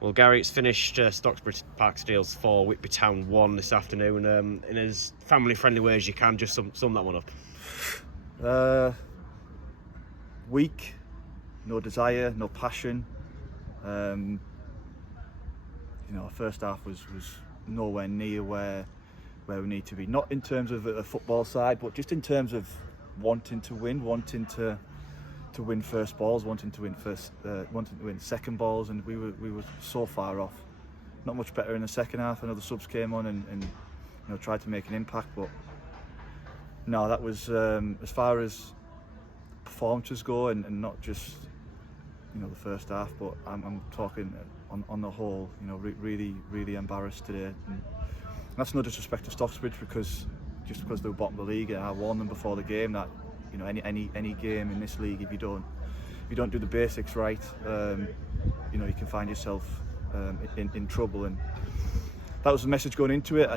Well, Gary, it's finished Stocksbridge Park Steels 4, Whitby Town 1 this afternoon. In as family-friendly way as you can, just sum that one up. Weak, no desire, no passion. First half was nowhere near where we need to be. Not in terms of a football side, but just in terms of wanting to win, wanting to win first balls, wanting to win second balls, and we were so far off. Not much better in the second half. Another subs came on and tried to make an impact, but no, that was as far as performances go, and not just the first half, but I'm talking on the whole. Really embarrassed today. And that's no disrespect to Stocksbridge, because they were bottom of the league, and I warned them before the game that any game in this league, if you don't do the basics right, you can find yourself in trouble. And that was the message going into it.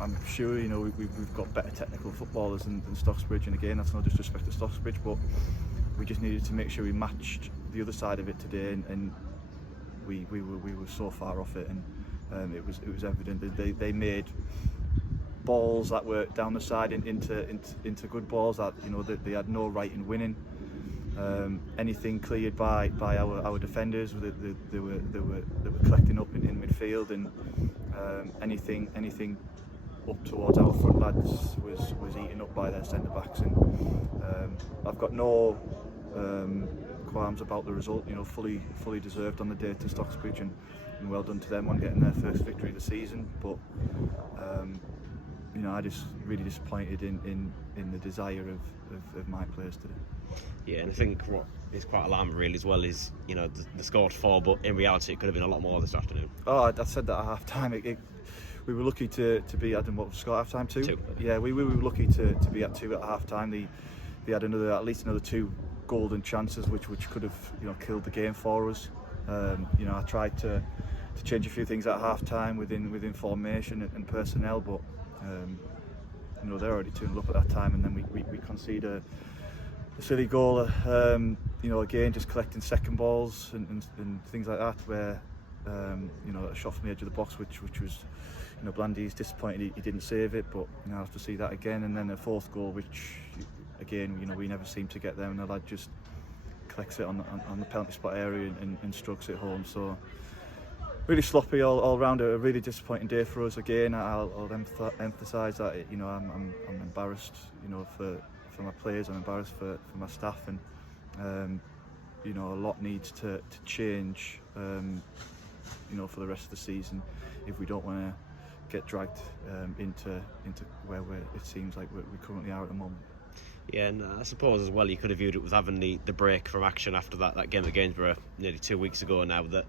I'm sure we've got better technical footballers than Stocksbridge, and again, that's no disrespect to Stocksbridge, but we just needed to make sure we matched the other side of it today, and we were so far off it, and it was evident that they made balls that were down the side into good balls that that they had no right in winning. Anything cleared by our defenders, they were collecting up in midfield, and anything up towards our front lads was eaten up by their centre backs. And I've got no qualms about the result. Fully deserved on the day to Stocksbridge, and well done to them on getting their first victory of the season. But I just really disappointed in the desire of my players today. Yeah, and I think what is quite alarming really as well is they scored 4, but in reality it could have been a lot more this afternoon. Oh, I said that at half time. We were lucky to be at what was score half time 2? 2. Yeah, we were lucky to be at 2 at half time. They had at least another 2 golden chances which could have killed the game for us. I tried to change a few things at half time within formation and personnel, but they're already 2-0 up at that time, and then we concede a silly goal. Again, just collecting second balls and things like that, where a shot from the edge of the box, which was Blandy's disappointed he didn't save it, but I'll have to see that again. And then the fourth goal, which again we never seem to get there, and the lad just collects it on the penalty spot area and strokes it home. So really sloppy all round. A really disappointing day for us again. I'll emphasise that I'm embarrassed for my players. I'm embarrassed for my staff, and a lot needs to change for the rest of the season if we don't want to get dragged into where it seems like we currently are at the moment. Yeah, and I suppose as well you could have viewed it with having the break from action after that game at Gainsborough nearly 2 weeks ago now, that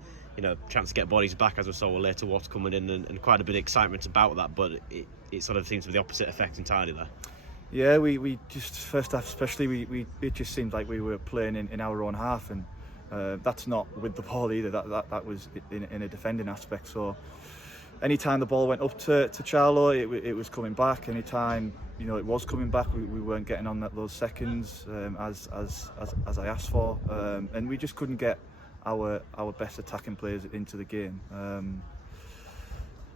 chance to get bodies back, as we saw later, what's coming in, and quite a bit of excitement about that, but it sort of seems to be the opposite effect entirely there. Yeah, we just first half especially, it just seemed like we were playing in our own half, and that's not with the ball either. That was in a defending aspect. So anytime the ball went up to Charlo, it was coming back. Anytime it was coming back, we weren't getting on those seconds as I asked for, and we just couldn't get our best attacking players into the game.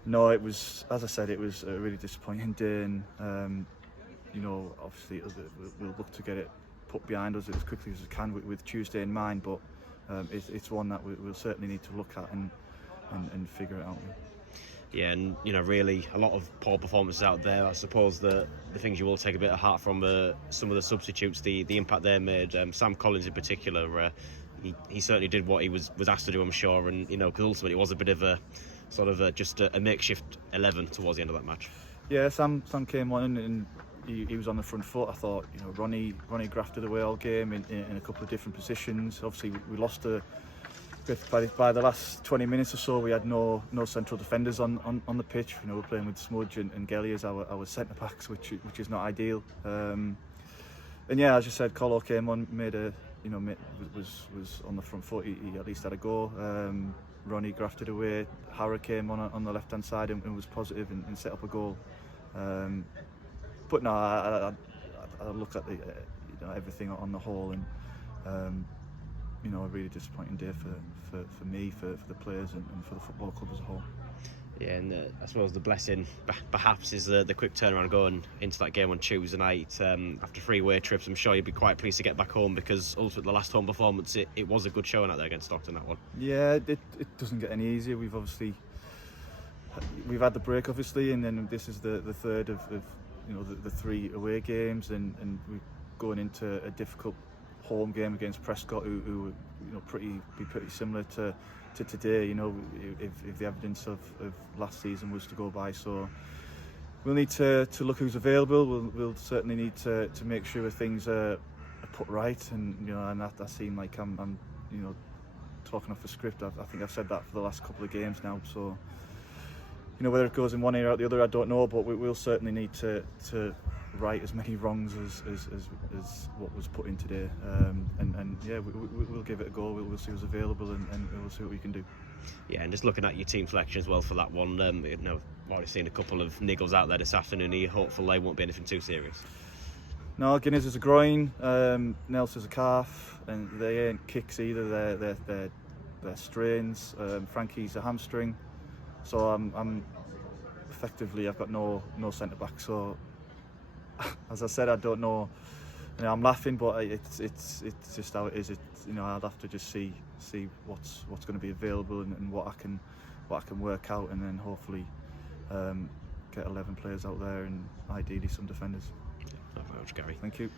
No, it was, as I said, it was a really disappointing day, and obviously we'll look to get it put behind us as quickly as we can with Tuesday in mind, but it's one that we'll certainly need to look at and figure it out. Yeah, and really a lot of poor performances out there. I suppose the things you will take a bit of heart from some of the substitutes, the impact they made. Sam Collins in particular, he certainly did what he was asked to do, I'm sure, and because ultimately it was a bit of a sort of just a makeshift 11 towards the end of that match. Yeah, Sam came on and he was on the front foot. I thought Ronnie grafted away all game in a couple of different positions. Obviously we lost by the last 20 minutes or so. We had no central defenders on the pitch. We're playing with Smudge and Gelly as our centre backs, which is not ideal. And yeah, as you said, Colo came on, was on the front foot. He at least had a go. Ronnie grafted away. Harra came on the left hand side and was positive and set up a goal. But no, I look at everything on the whole, and a really disappointing day for me, for the players, and for the football club as a whole. Yeah, and I suppose the blessing perhaps is the quick turnaround going into that game on Tuesday night. After 3 away trips, I'm sure you'd be quite pleased to get back home, because ultimately the last home performance, it was a good showing out there against Stockton, that one. Yeah, it doesn't get any easier. We've had the break, obviously, and then this is the third of the 3 away games, and we're going into a difficult home game against Prescott, who pretty similar to today. If the evidence of last season was to go by, so we'll need to look who's available. We'll certainly need to make sure things are put right, and and that seemed like I'm talking off the script. I think I've said that for the last couple of games now. So whether it goes in one ear or out the other, I don't know, but we'll certainly need to right as many wrongs as what was put in today, and yeah, we'll give it a go. We'll see who's available, and we'll see what we can do. Yeah, and just looking at your team selection as well for that one, I've already seen a couple of niggles out there this afternoon. Are you hopeful they won't be anything too serious? No, Guinness is a groin, Nels is a calf, and they ain't kicks either. They're strains. Frankie's a hamstring, so I'm effectively, I've got no centre back. So as I said, I don't know. I'm laughing, but it's just how it is. I'll have to just see what's going to be available, and what I can work out, and then hopefully get 11 players out there, and ideally some defenders. Not very much, Gary. Thank you.